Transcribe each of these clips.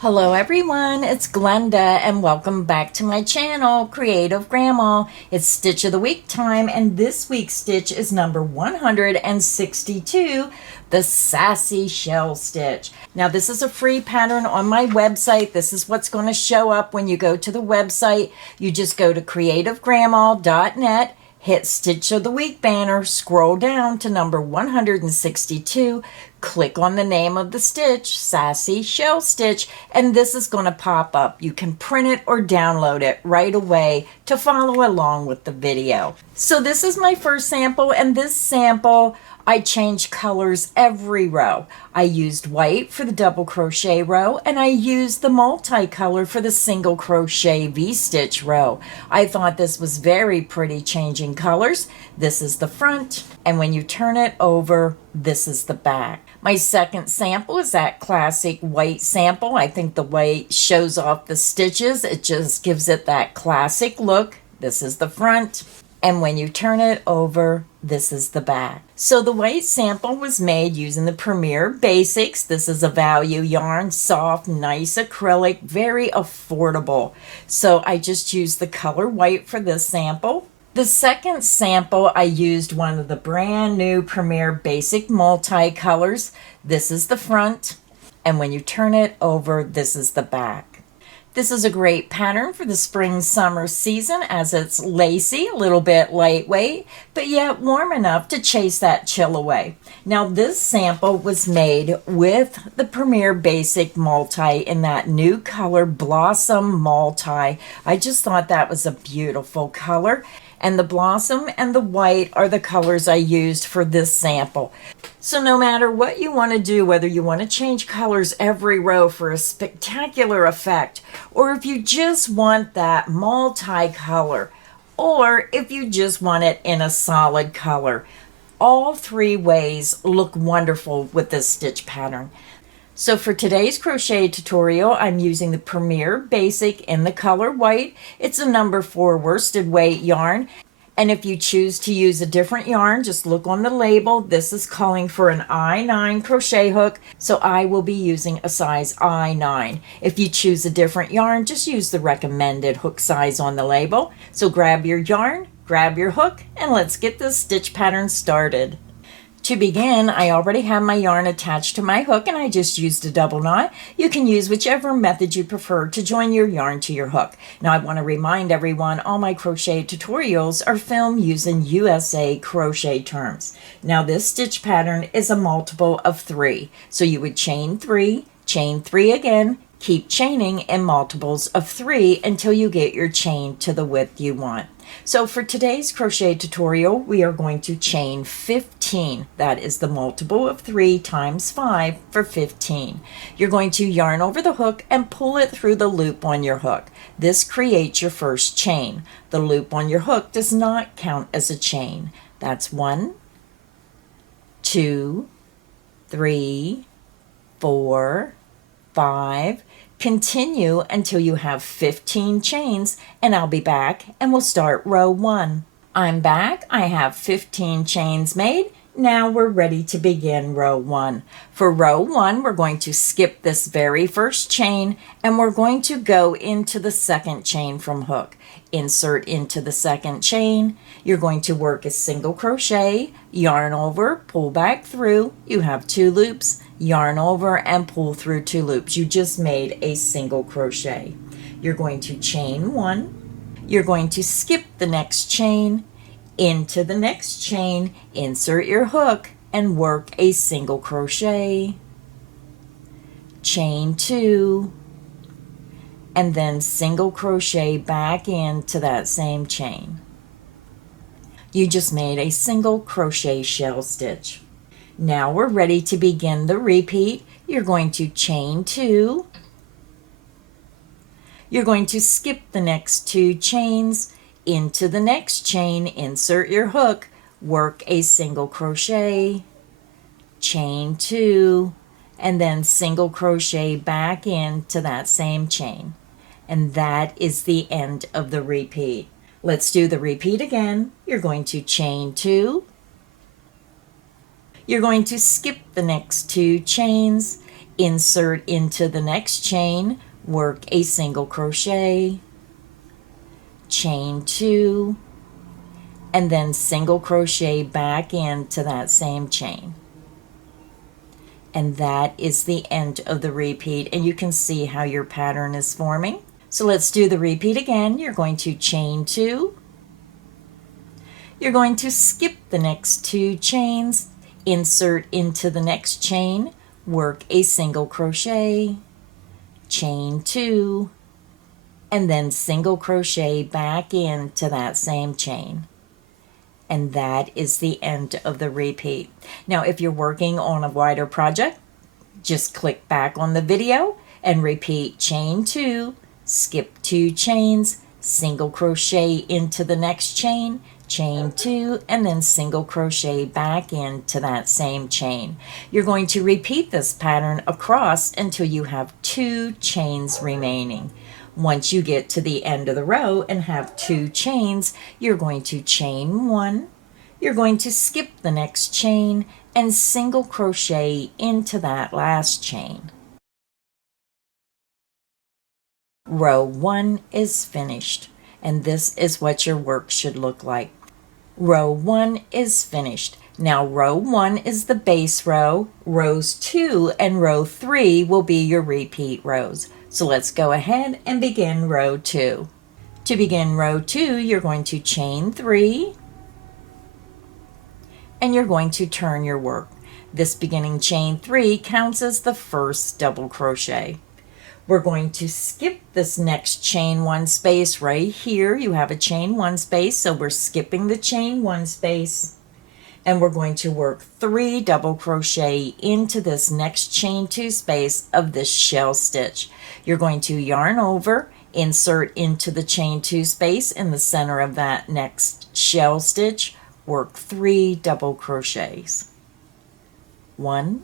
Hello everyone, it's Glenda and welcome back to my channel, Creative Grandma. It's Stitch of the Week time and this week's stitch is number 162, the Sassy Shell Stitch. Now this is a free pattern on my website. This is what's going to show up when you go to the website. You just go to creativegrandma.net, hit Stitch of the Week banner, scroll down to number 162, click on the name of the stitch, Sassy Shell Stitch, and this is going to pop up. You can print it or download it right away to follow along with the video. So this is my first sample, and this sample I changed colors every row. I used white for the double crochet row, and I used the multicolor for the single crochet V-stitch row. I thought this was very pretty changing colors. This is the front, and when you turn it over, this is the back. My second sample is that classic white sample. I think the white shows off the stitches. It just gives it that classic look. This is the front. And when you turn it over, this is the back. So the white sample was made using the Premier Basics. This is a value yarn, soft, nice acrylic, very affordable. So I just used the color white for this sample. The second sample, I used one of the brand new Premier Basic multicolors. This is the front, and when you turn it over, this is the back. This is a great pattern for the spring-summer season as it's lacy, a little bit lightweight, but yet warm enough to chase that chill away. Now this sample was made with the Premier Basic multi in that new color Blossom Multi. I just thought that was a beautiful color. And the blossom and the white are the colors I used for this sample. So no matter what you want to do, whether you want to change colors every row for a spectacular effect, or if you just want that multicolor, or if you just want it in a solid color, all three ways look wonderful with this stitch pattern. So for today's crochet tutorial, I'm using the Premier Basic in the color white. It's a number 4 worsted weight yarn. And if you choose to use a different yarn, just look on the label. This is calling for an I9 crochet hook, so I will be using a size I9. If you choose a different yarn, just use the recommended hook size on the label. So grab your yarn, grab your hook, and let's get this stitch pattern started. To begin, I already have my yarn attached to my hook and I just used a double knot. You can use whichever method you prefer to join your yarn to your hook. Now I want to remind everyone all my crochet tutorials are filmed using USA crochet terms. Now this stitch pattern is a multiple of 3. So you would chain 3 again, keep chaining in multiples of 3 until you get your chain to the width you want. So for today's crochet tutorial, we are going to chain 15. That is the multiple of 3 times 5 for 15. You're going to yarn over the hook and pull it through the loop on your hook. This creates your first chain. The loop on your hook does not count as a chain. That's 1, 2, 3, 4, 5. Continue until you have 15 chains and I'll be back and we'll start row 1. I'm back. I have 15 chains made. Now we're ready to begin row 1. For row 1, we're going to skip this very first chain and we're going to go into the second chain from hook. Insert into the second chain. You're going to work a single crochet, yarn over, pull back through. You have 2 loops. Yarn over and pull through 2 loops. You just made a single crochet. You're going to chain 1. You're going to skip the next chain, into the next chain, insert your hook and work a single crochet, chain 2, and then single crochet back into that same chain. You just made a single crochet shell stitch. Now we're ready to begin the repeat. You're going to chain 2. You're going to skip the next 2 chains, into the next chain, insert your hook, work a single crochet, chain 2, and then single crochet back into that same chain. And that is the end of the repeat. Let's do the repeat again. You're going to chain 2. You're going to skip the next 2 chains, insert into the next chain, work a single crochet, chain 2, and then single crochet back into that same chain. And that is the end of the repeat, and you can see how your pattern is forming. So let's do the repeat again. You're going to chain 2. You're going to skip the next 2 chains, insert into the next chain, work a single crochet, chain 2, and then single crochet back into that same chain. And that is the end of the repeat. Now, if you're working on a wider project, just click back on the video and repeat chain 2, skip 2 chains, single crochet into the next chain, chain 2, and then single crochet back into that same chain. You're going to repeat this pattern across until you have 2 chains remaining. Once you get to the end of the row and have 2 chains, you're going to chain 1, you're going to skip the next chain, and single crochet into that last chain. Row 1 is finished, and this is what your work should look like. Row 1 is finished. Now row 1 is the base row. Rows 2 and row 3 will be your repeat rows. So let's go ahead and begin row 2. To begin row 2, you're going to chain 3, and you're going to turn your work. This beginning chain 3 counts as the first double crochet. We're going to skip this next chain 1 space right here. You have a chain 1 space, so we're skipping the chain 1 space, and we're going to work 3 double crochet into this next chain 2 space of this shell stitch. You're going to yarn over, insert into the chain 2 space in the center of that next shell stitch, work 3 double crochets. 1,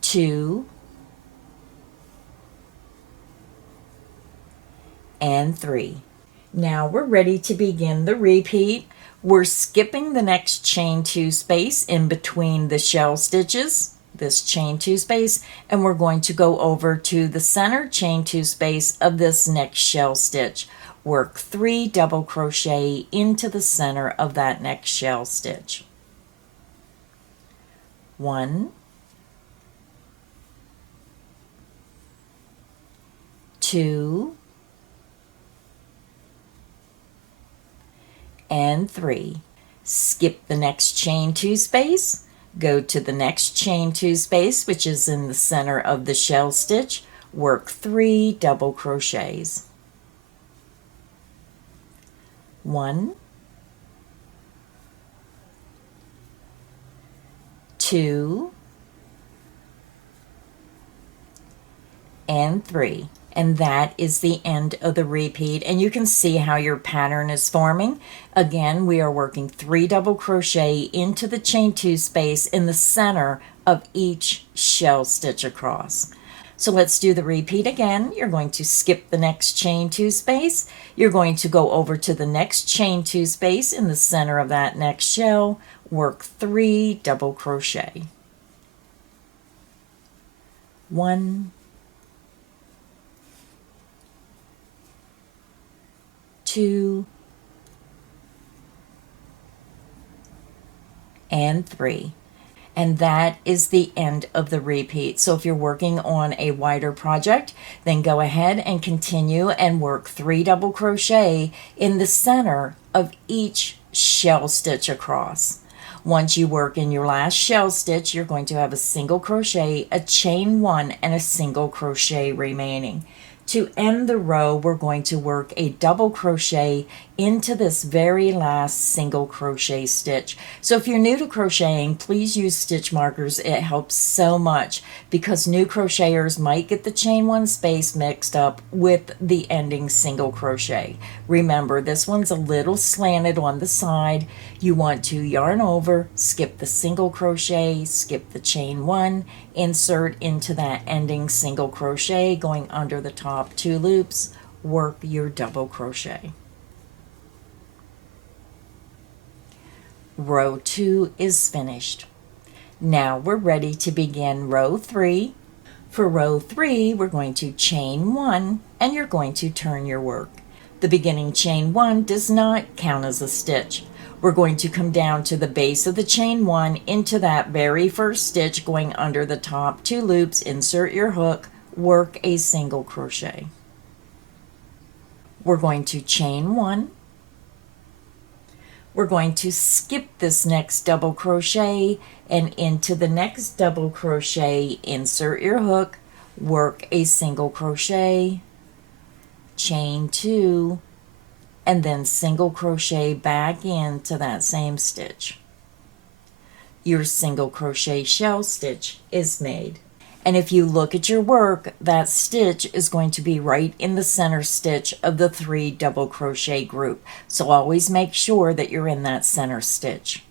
2, and 3. Now we're ready to begin the repeat. We're skipping the next chain 2 space in between the shell stitches, this chain 2 space, and we're going to go over to the center chain 2 space of this next shell stitch. Work 3 double crochet into the center of that next shell stitch. 1, 2, and 3. Skip the next chain 2 space, go to the next chain 2 space, which is in the center of the shell stitch, work 3 double crochets. 1, 2, and 3. And that is the end of the repeat, and you can see how your pattern is forming. Again, we are working 3 double crochet into the chain 2 space in the center of each shell stitch across. So let's do the repeat again. You're going to skip the next chain 2 space. You're going to go over to the next chain 2 space in the center of that next shell, work 3 double crochet. 1, 2, and 3. And that is the end of the repeat. So if you're working on a wider project, then go ahead and continue and work 3 double crochet in the center of each shell stitch across. Once you work in your last shell stitch, you're going to have a single crochet, a chain 1, and a single crochet remaining. To end the row, we're going to work a double crochet into this very last single crochet stitch. So if you're new to crocheting, please use stitch markers. It helps so much because new crocheters might get the chain 1 space mixed up with the ending single crochet. Remember, this one's a little slanted on the side. You want to yarn over, skip the single crochet, skip the chain 1, insert into that ending single crochet going under the top 2 loops, work your double crochet. Row 2 is finished. Now we're ready to begin row 3. For row 3, we're going to chain 1 and you're going to turn your work. The beginning chain 1 does not count as a stitch. We're going to come down to the base of the chain 1 into that very first stitch, going under the top 2 loops, insert your hook, work a single crochet. We're going to chain 1. We're going to skip this next double crochet and into the next double crochet, insert your hook, work a single crochet, chain 2, and then single crochet back into that same stitch. Your single crochet shell stitch is made. And if you look at your work, that stitch is going to be right in the center stitch of the 3 double crochet group. So always make sure that you're in that center stitch.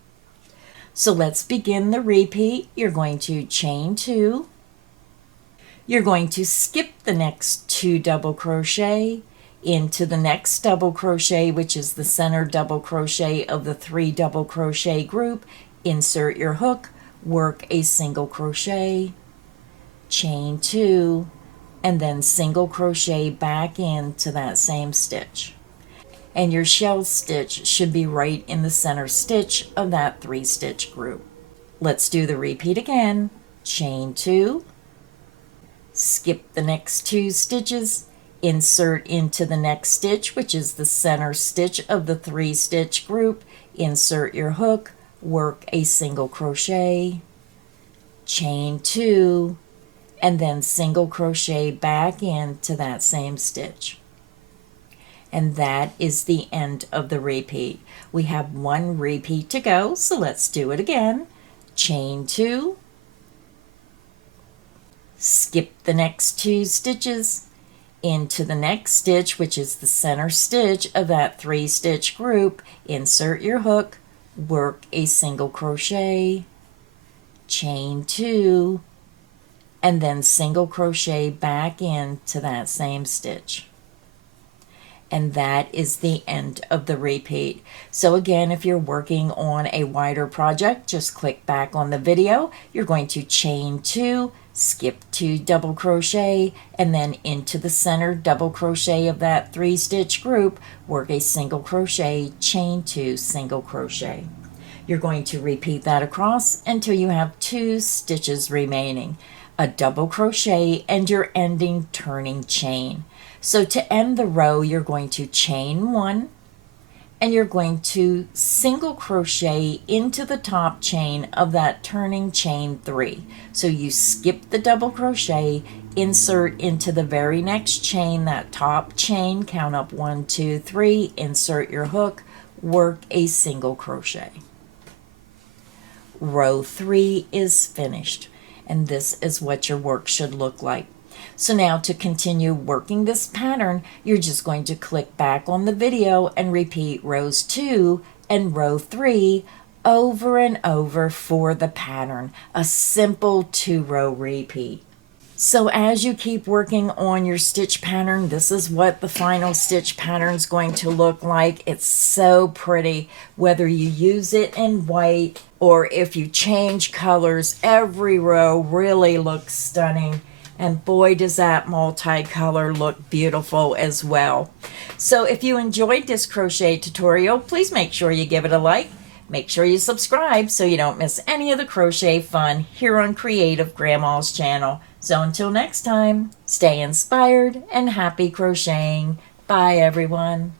So let's begin the repeat. You're going to chain 2. You're going to skip the next 2 double crochet into the next double crochet, which is the center double crochet of the 3 double crochet group. Insert your hook, work a single crochet, chain 2, and then single crochet back into that same stitch. And your shell stitch should be right in the center stitch of that 3 stitch group. Let's do the repeat again. Chain 2, skip the next 2 stitches, insert into the next stitch, which is the center stitch of the 3 stitch group, insert your hook, work a single crochet, chain 2, and then single crochet back into that same stitch. And that is the end of the repeat. We have 1 repeat to go, so let's do it again. Chain 2, skip the next 2 stitches, into the next stitch, which is the center stitch of that 3 stitch group, insert your hook, work a single crochet, chain 2, and then single crochet back into that same stitch. And that is the end of the repeat. So again, if you're working on a wider project, just click back on the video. You're going to chain 2, skip 2 double crochet, and then into the center double crochet of that 3 stitch group, work a single crochet, chain 2, single crochet. You're going to repeat that across until you have 2 stitches remaining, a double crochet, and your ending turning chain. So to end the row, you're going to chain 1, and you're going to single crochet into the top chain of that turning chain 3. So you skip the double crochet, insert into the very next chain, that top chain, count up 1, 2, 3, insert your hook, work a single crochet. Row 3 is finished, and this is what your work should look like. So now to continue working this pattern, you're just going to click back on the video and repeat rows 2 and row 3 over and over for the pattern, a simple 2-row repeat. So as you keep working on your stitch pattern, this is what the final stitch pattern is going to look like. It's so pretty, whether you use it in white or if you change colors, every row really looks stunning. And boy, does that multicolor look beautiful as well. So if you enjoyed this crochet tutorial, please make sure you give it a like. Make sure you subscribe so you don't miss any of the crochet fun here on Creative Grandma's channel. So until next time, stay inspired and happy crocheting. Bye, everyone.